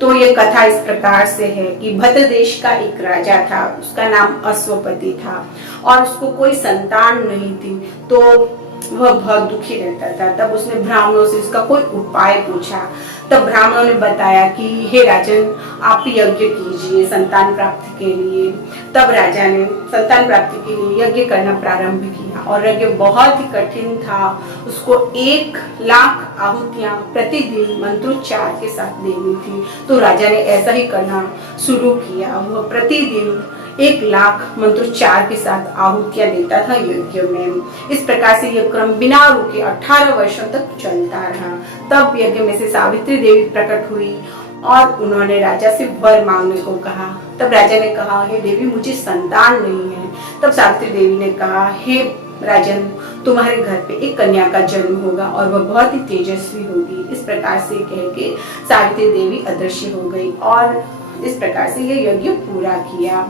तो ये कथा इस प्रकार से है कि भद्र देश का एक राजा था, उसका नाम अश्वपति था और उसको कोई संतान नहीं थी। तो वह बहुत दुखी रहता था। तब उसने ब्राह्मणों से उसका कोई उपाय पूछा। तब ब्राह्मणों ने बताया कि हे राजन, आप यज्ञ कीजिए संतान प्राप्ति के लिए। तब राजा ने संतान प्राप्ति के लिए यज्ञ करना प्रारंभ किया और यज्ञ बहुत ही कठिन था। उसको 1,00,000 आहुतियां प्रतिदिन मंत्रोच्चार के साथ देनी थी। तो राजा ने ऐसा ही करना शुरू किया। वह प्रतिदिन 1,00,000 मंत्रोच्चार के साथ आहुतियां देता था यज्ञ में। इस प्रकार से यह क्रम बिना रुके 18 वर्षों तक चलता रहा। तब यज्ञ में से सावित्री देवी प्रकट हुई और उन्होंने राजा से वर मांगने को कहा। तब राजा ने कहा, हे देवी, मुझे संतान नहीं है। तब सावित्री देवी ने कहा, हे राजन, तुम्हारे घर पे एक कन्या का जन्म होगा और वह बहुत ही तेजस्वी होगी। इस प्रकार से कह के सावित्री देवी अदृश्य हो गई और इस प्रकार से यह यज्ञ पूरा किया।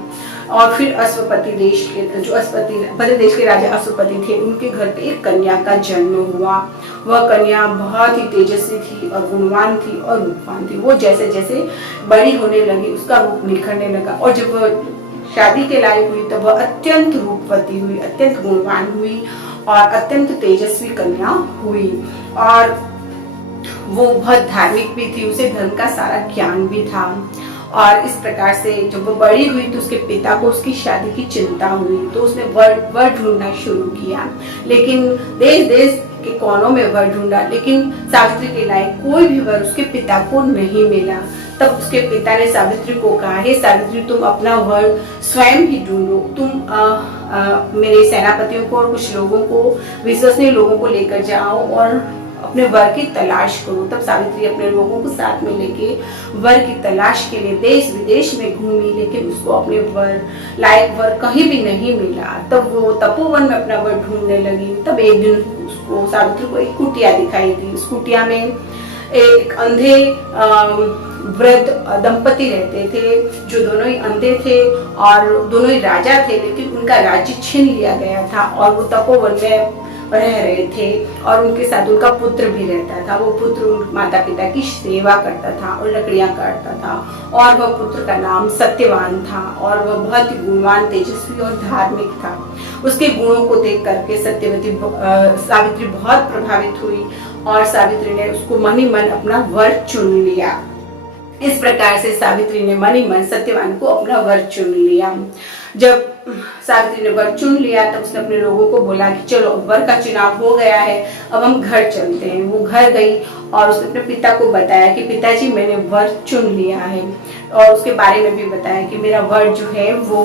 और फिर अश्वपति देश के भद्र देश के राजा अश्वपति थे, उनके घर पे एक कन्या का जन्म हुआ। वह कन्या बहुत ही तेजस्वी थी और गुणवान थी और रूपवान थी। वो जैसे जैसे बड़ी होने लगी उसका रूप निखरने लगा और जब वह शादी के लायक हुई तब वह अत्यंत रूपवती हुई, अत्यंत गुणवान हुई और अत्यंत तेजस्वी कन्या हुई। और वो बहुत धार्मिक भी थी, उसे धर्म का सारा ज्ञान भी था। और इस प्रकार से जब वो बड़ी हुई तो उसके पिता को उसकी शादी की चिंता हुई, तो उसने वर ढूंढना शुरू किया। लेकिन देश देश के कोनों में वर ढूंढा, लेकिन सावित्री के लायक कोई भी वर उसके पिता को नहीं मिला। तब उसके पिता ने सावित्री को कहा, हे सावित्री, तुम अपना वर स्वयं ही ढूंढो। तुम मेरे सेनापतियों को और कुछ लोगों को, विश्वसनीय लोगों को लेकर जाओ और अपने वर की तलाश करो। तब सावित्री अपने लोगों को साथ में लेके वर की तलाश के लिए देश विदेश में घूमी, लेकिन उसको अपने वर लायक वर कहीं भी नहीं मिला। तब वो तपोवन में अपना वर ढूंढने लगी। तब एक दिन उसको सावित्री को एक कुटिया दिखाई दी। उस कुटिया में एक अंधे वृद्ध दंपति रहते थे, जो दोनों ही अंधे थे और दोनों ही राजा थे, लेकिन उनका राज्य छीन लिया गया था और वो तपोवन में रह रहे थे और उनके साथ उनका पुत्र भी रहता था। वो पुत्र माता पिता की सेवा करता था और लकड़ियां काटता था और वह पुत्र का नाम सत्यवान था और वह बहुत ही गुणवान, तेजस्वी और धार्मिक था। उसके गुणों को देख करके सावित्री बहुत प्रभावित हुई और सावित्री ने उसको मन ही मन अपना वर चुन लिया। इस प्रकार से सावित्री ने मन ही मन सत्यवान को अपना वर चुन लिया। जब सावित्री ने वर चुन लिया तब उसने अपने लोगों को बोला कि चलो, वर का चुनाव हो गया है, अब हम घर चलते हैं। वो घर गई और उसने अपने पिता को बताया कि पिताजी, मैंने वर चुन लिया है। और उसके बारे में भी बताया कि मेरा वर जो है वो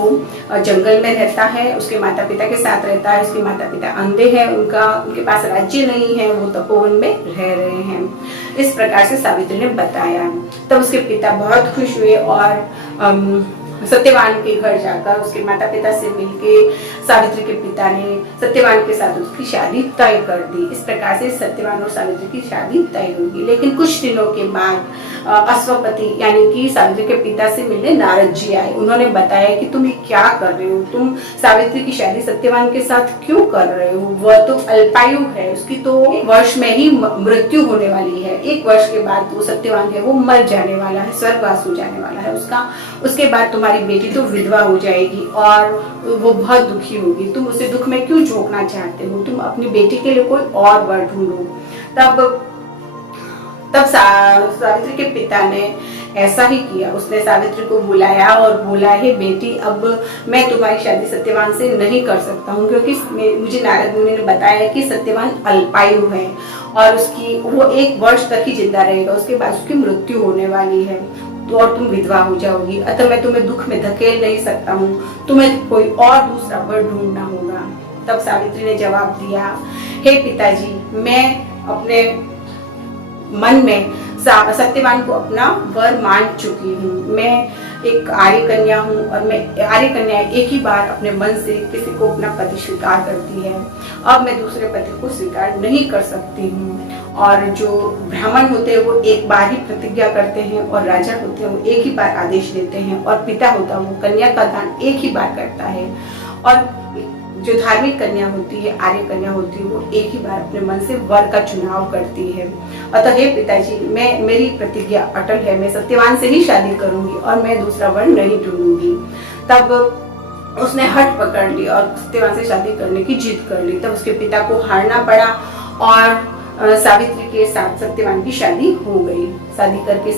जंगल में रहता है, उसके माता पिता के साथ रहता है, उसके माता पिता अंधे हैं, उनके पास राज्य नहीं है, वो तपोवन में रह रहे हैं। इस प्रकार से सावित्री ने बताया। तब उसके पिता बहुत खुश हुए और सत्यवान के घर जाकर उसके माता पिता से मिलके सावित्री के पिता ने सत्यवान के साथ उसकी शादी तय कर दी। इस प्रकार से सत्यवान और सावित्री की शादी तय होगी। लेकिन कुछ दिनों के बाद अश्वपति यानी कि सावित्री के पिता से मिलने नारद जी आए। उन्होंने बताया कि तुम ये क्या कर रहे हो, तुम सावित्री की शादी सत्यवान के साथ क्यों कर रहे हो? वह तो अल्पायु है, उसकी तो 1 वर्ष में ही मृत्यु होने वाली है। 1 वर्ष के बाद वो सत्यवान है वो मर जाने वाला है, स्वर्गवास हो जाने वाला है उसका। उसके बाद तुम्हारी बेटी तो विधवा हो जाएगी और वो बहुत दुखी होगी। तुम उसे दुख में क्यों झोंकना चाहते हो? तुम अपनी बेटी के लिए कोई और वर ढूंढो। तब सावित्री के पिता ने ऐसा ही किया। उसने सावित्री को बुलाया और बोला, हे बेटी, अब मैं तुम्हारी शादी सत्यवान से नहीं कर सकता हूँ, क्योंकि मुझे नारद मुनि ने बताया कि सत्यवान अल्पायु है और वो 1 वर्ष तक ही जिंदा रहेगा, उसके बाद उसकी मृत्यु होने वाली है, तो और तुम विधवा हो जाओगी। अतः मैं तुम्हें दुख में धकेल नहीं सकता हूँ, तुम्हें कोई और दूसरा वर ढूंढना होगा। तब सावित्री ने जवाब दिया, हे पिताजी, मैं अपने मन में सत्यवान को अपना वर मान चुकी हूँ। मैं एक आर्य कन्या हूँ और मैं आर्य कन्या एक ही बार अपने मन से किसी को अपना पति स्वीकार करती है। अब मैं दूसरे पति को स्वीकार नहीं कर सकती हूँ। और जो ब्राह्मण होते हैं वो एक बार ही प्रतिज्ञा करते हैं और राजा होते हैं वो एक ही बार आदेश देते हैं और पिता होता है वो कन्या का दान एक ही बार करता है। और जो धार्मिक कन्या होती है, आर्य कन्या होती है, वो एक ही बार अपने मन से वर का चुनाव करती है। अतः हे पिताजी, मेरी प्रतिज्ञा अटल है, मैं सत्यवान से ही शादी करूंगी और मैं दूसरा वर नहीं ढूंढूंगी। तब उसने हट पकड़ ली और सत्यवान से शादी करने की जिद कर ली। तब उसके पिता को हारना पड़ा और सावित्री के साथ सत्यवान की शादी हो गई। शादी करके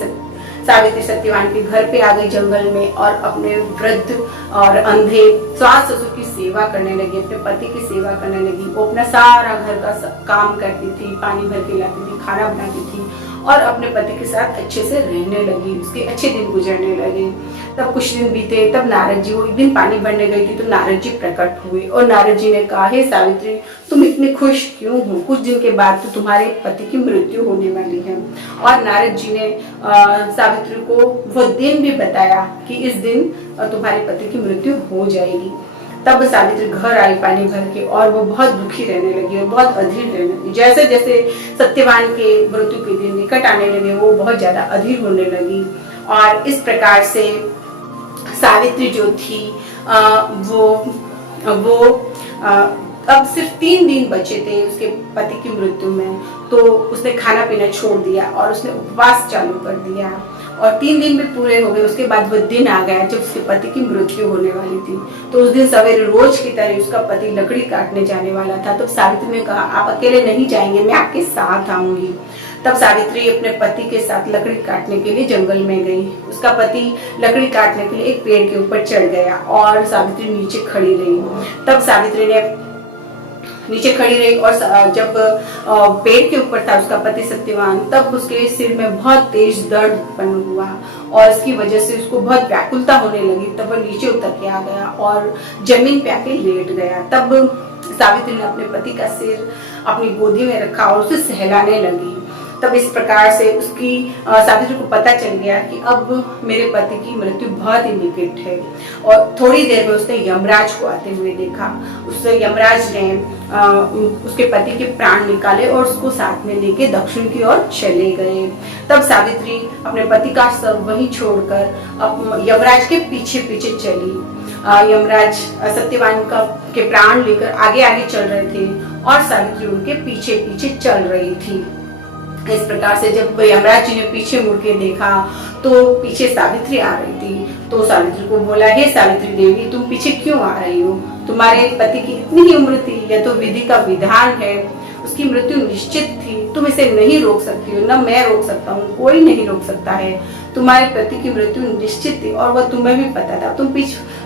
सावित्री सत्यवान के घर पे आ गई जंगल में और अपने वृद्ध और अंधे सास ससुर की सेवा करने लगी, अपने पति की सेवा करने लगी। वो अपना सारा घर का काम करती थी, पानी भर के लाती थी, खाना बनाती थी और अपने पति के साथ अच्छे से रहने लगी। उसके अच्छे दिन गुजरने लगे। तब कुछ दिन बीते, तब नारद जी, वो एक दिन पानी भरने गई थी तो नारद जी प्रकट हुए और नारद जी ने कहा, हे सावित्री, तुम इतनी खुश क्यों हो? कुछ दिन के बाद तो तुम्हारे पति की मृत्यु होने वाली है। और नारद जी ने सावित्री को वो दिन भी बताया कि इस दिन तुम्हारे पति की मृत्यु हो जाएगी। तब सावित्री घर आई पानी भर के और वो बहुत दुखी रहने लगी और बहुत अधीर रहने लगी। जैसे जैसे सत्यवान के मृत्यु के दिन निकट आने लगे, वो बहुत ज्यादा अधीर होने लगी। और इस प्रकार से सावित्री जो थी वो अब सिर्फ 3 दिन बचे थे उसके पति की मृत्यु में, तो उसने खाना पीना छोड़ दिया और उसने उपवास चालू कर दिया। और 3 दिन भी पूरे हो गए। उसके बाद वो दिन आ गया जब उसके पति की मृत्यु होने वाली थी। तो उस दिन सवेरे रोज की तरह उसका पति लकड़ी काटने जाने वाला था। तो सावित्री ने कहा, आप अकेले नहीं जाएंगे, मैं आपके साथ आऊंगी। तब सावित्री अपने पति के साथ लकड़ी काटने के लिए जंगल में गई। उसका पति लकड़ी काटने के लिए एक पेड़ के ऊपर चढ़ गया और सावित्री नीचे खड़ी रही। तब सावित्री ने नीचे खड़ी रही और जब पेड़ के ऊपर था उसका पति सत्यवान, तब उसके सिर में बहुत तेज दर्द उत्पन्न हुआ और इसकी वजह से उसको बहुत व्याकुलता होने लगी। तब वो नीचे उतर के आ गया और जमीन पे आके लेट गया। तब सावित्री ने अपने पति का सिर अपनी गोदी में रखा और उसे सहलाने लगी। तब इस प्रकार से उसकी सावित्री को पता चल गया कि अब मेरे पति की मृत्यु बहुत ही निकट है। और थोड़ी देर में उसने यमराज को आते हुए देखा। उससे यमराज ने उसके पति के प्राण निकाले और उसको साथ में लेके दक्षिण की ओर चले गए। तब सावित्री अपने पति का शव वहीं छोड़कर यमराज के पीछे पीछे चली। यमराज सत्यवान के प्राण लेकर आगे आगे चल रहे थे और सावित्री उनके पीछे पीछे चल रही थी। इस प्रकार से जब यमराज जी ने पीछे मुड़ के देखा तो पीछे सावित्री आ रही थी। तो सावित्री को बोला, हे सावित्री देवी, तुम पीछे क्यों आ रही हो? तुम्हारे पति की इतनी ही उम्र थी, यह तो विधि का विधान है, उसकी मृत्यु निश्चित थी, तुम इसे नहीं रोक सकती हो, न मैं रोक सकता हूँ, कोई नहीं रोक सकता है। तुम्हारे पति की मृत्यु निश्चित थी और वह तुम्हें भी पता था, तुम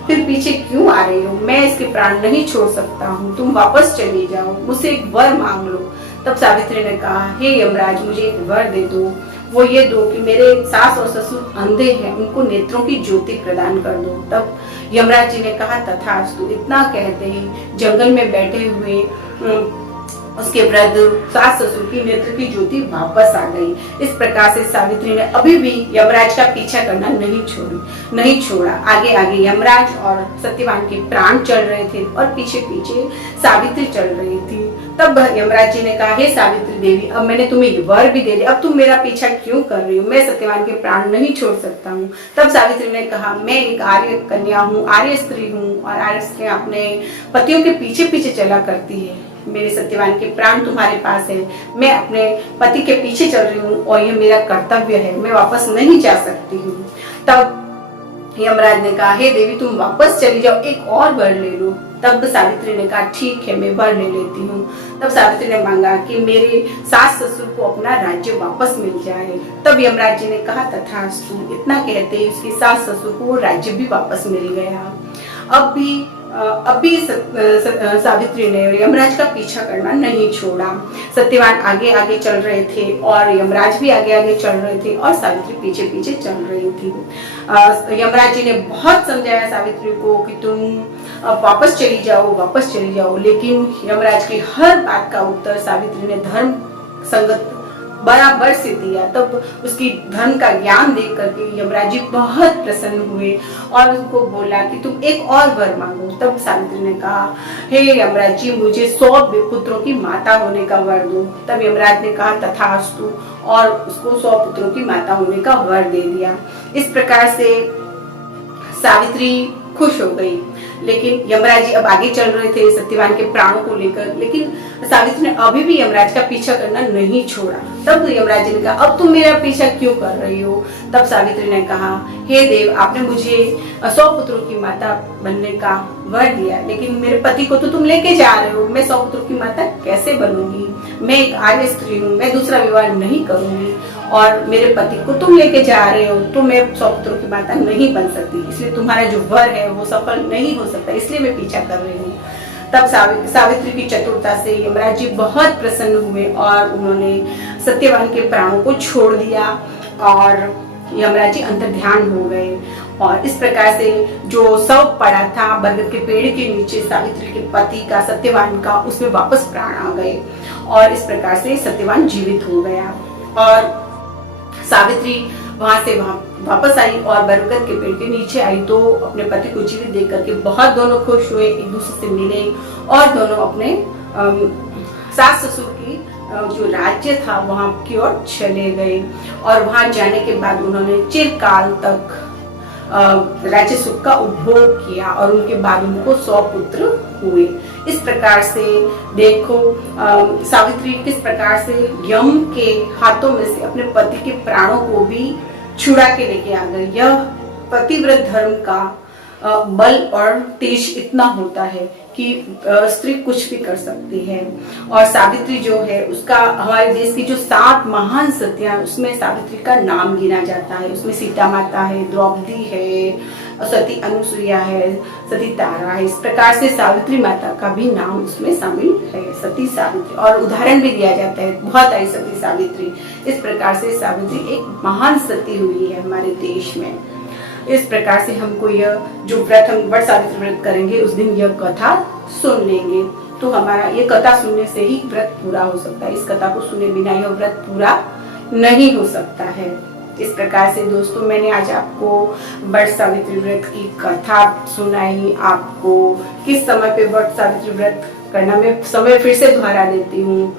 फिर पीछे क्यों आ रही हो? मैं इसके प्राण नहीं छोड़ सकता हूँ, तुम वापस चली जाओ, मुझसे एक वर मांग लो। तब सावित्री ने कहा, हे यमराज, मुझे एक वर दे दो। वो ये दो कि मेरे सास और ससुर अंधे हैं, उनको नेत्रों की ज्योति प्रदान कर दो। तब यमराज जी ने कहा, तथास्तु। इतना कहते ही जंगल में बैठे हुए उसके वृद्ध सास ससुर की नेत्र की ज्योति वापस आ गई। इस प्रकार से सावित्री ने अभी भी यमराज का पीछा करना नहीं छोड़ा। आगे आगे यमराज और सत्यवान के प्राण चल रहे थे और पीछे पीछे सावित्री चल रही थी। तब यमराज जी ने कहा, हे सावित्री देवी, अब मैंने तुम्हें वर भी दे दिया, अब तुम मेरा पीछा क्यों कर रही हो? मैं सत्यवान के प्राण नहीं छोड़ सकता हूँ। तब सावित्री ने कहा, मैं एक आर्य कन्या हूँ, आर्य स्त्री हूँ और आर्य स्त्री अपने पतियों के पीछे पीछे चला करती है। मेरे सत्यवान के प्राण तुम्हारे पास है, मैं अपने पति के पीछे चल रही हूँ और ये मेरा कर्तव्य है, मैं वापस नहीं जा सकती हूँ। तब यमराज ने कहा, हे देवी, तुम वापस चली जाओ, एक और वर ले लो। तब सावित्री ने कहा, ठीक है, मैं वर ले लेती हूँ। तब सावित्री ने मांगा कि मेरे सास ससुर को अपना राज्य वापस मिल जाए। तब यमराज जी ने कहा, तथास्तु। इतना कहते ही उसकी सास ससुर को वो राज्य भी वापस मिल गया। अब भी सावित्री ने यमराज का पीछा करना नहीं छोड़ा। सत्यवान आगे आगे चल रहे थे और यमराज भी आगे आगे चल रहे थे और सावित्री पीछे पीछे चल रही थी। यमराज जी ने बहुत समझाया सावित्री को कि तुम वापस चली जाओ, लेकिन यमराज की हर बात का उत्तर सावित्री ने धर्म संगत बराबर से दिया। तब उसकी धर्म का ज्ञान देख करके यमराज जी बहुत प्रसन्न हुए और उनको बोला कि तुम एक और वर मांगो। तब सावित्री ने कहा, हे यमराज जी, मुझे 100 पुत्रों की माता होने का वर दो। तब यमराज ने कहा, तथास्तु, और उसको 100 पुत्रों की माता होने का वर दे दिया। इस प्रकार से सावित्री खुश हो गई। लेकिन यमराज जी अब आगे चल रहे थे सत्यवान के प्राणों को लेकर, लेकिन सावित्री ने अभी भी यमराज का पीछा करना नहीं छोड़ा। तब यमराज जी ने कहा, अब तुम मेरा पीछा क्यों कर रही हो? तब सावित्री ने कहा, हे देव, आपने मुझे 100 पुत्रों की माता बनने का वर दिया, लेकिन मेरे पति को तो तुम लेके जा रहे हो, मैं 100 पुत्रों की माता कैसे बनूंगी? मैं एक आर्य स्त्री हूँ, मैं दूसरा विवाह नहीं करूंगी, और मेरे पति को तुम लेके जा रहे हो तो मैं 100 पुत्रों की माता नहीं बन सकती, इसलिए तुम्हारा जो वर है वो सफल नहीं हो सकता, इसलिए मैं पीछा कर रही हूँ। तब सावित्री की चतुरता से यमराज जी बहुत प्रसन्न हुए और उन्होंने सत्यवान के प्राणों को छोड़ दिया और यमराज जी अंतर्ध्यान हो गए। और इस प्रकार से जो शव पड़ा था बरगद के पेड़ के नीचे सावित्री के पति का, सत्यवान का, उसमें वापस प्राण आ गए और इस प्रकार से सत्यवान जीवित हो गया। और सावित्री वहां से वापस आई और बरगद के पेड़ के नीचे आई तो अपने पति को जीवित देख करके बहुत दोनों खुश हुए, एक दूसरे से मिले और दोनों अपने सास ससुर की जो राज्य था वहां की ओर चले गए। और वहां जाने के बाद उन्होंने चिरकाल तक राज्य सुख का उपभोग किया और उनके बाद उनको 100 पुत्र हुए। इस प्रकार से देखो सावित्री किस प्रकार से यम के हाथों में से अपने पति के प्राणों को भी छुड़ा के लेके आ गई। यह पतिव्रत धर्म का बल और तेज इतना होता है कि स्त्री कुछ भी कर सकती है। और सावित्री जो है उसका हमारे देश की जो 7 महान सतियां उसमें सावित्री का नाम गिना जाता है। उसमें सीता माता है, द्रौपदी है, सती अनुसुईया है, सती तारा है। इस प्रकार से सावित्री माता का भी नाम उसमें शामिल है, सती सावित्री, और उदाहरण भी दिया जाता है, बहुत आई सती सावित्री। इस प्रकार से सावित्री एक महान सती हुई है हमारे देश में। इस प्रकार से हमको यह जो व्रत हम वट सावित्री व्रत करेंगे उस दिन यह कथा सुन लेंगे तो हमारा ये कथा सुनने से ही व्रत पूरा हो सकता है। इस कथा को सुने बिना यह व्रत पूरा नहीं हो सकता है। इस प्रकार से दोस्तों मैंने आज आपको वट सावित्री व्रत की कथा सुनाई। आपको किस समय पे वट सावित्री व्रत करना, मैं समय फिर से दोहरा देती हूँ।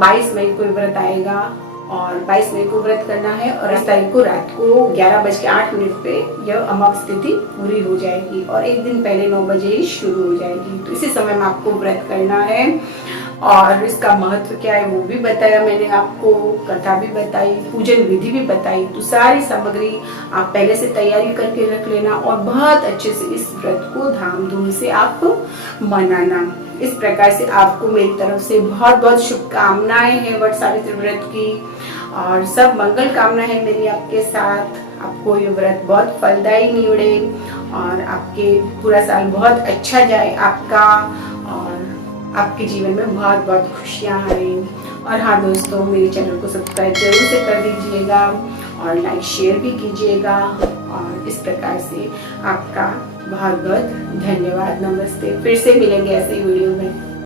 22 मई को व्रत आएगा और 22 मई को व्रत करना है और इस तारीख को रात को 11:08 पे यह अमावस्या तिथि पूरी हो जाएगी और एक दिन पहले 9 बजे ही शुरू हो जाएगी। तो इसी समय में आपको व्रत करना है और इसका महत्व क्या है वो भी बताया मैंने आपको, कथा भी बताई, पूजन विधि भी बताई। तो सारी सामग्री आप पहले से तैयारी करके रख लेना और बहुत अच्छे से इस व्रत को धाम-धूम से आप मनाना। इस प्रकार से आपको मेरी तरफ से बहुत बहुत शुभकामनाएं हैं वट सावित्री व्रत की और सब मंगल कामना है मेरी आपके साथ। आपको ये व्रत बहुत फलदायी निवड़े और आपके पूरा साल बहुत अच्छा जाए आपका और आपके जीवन में बहुत बहुत खुशियां आए। और हाँ दोस्तों, मेरे चैनल को सब्सक्राइब जरूर से कर दीजिएगा और लाइक शेयर भी कीजिएगा। और इस प्रकार से आपका बहुत बहुत धन्यवाद। नमस्ते। फिर से मिलेंगे ऐसे वीडियो में।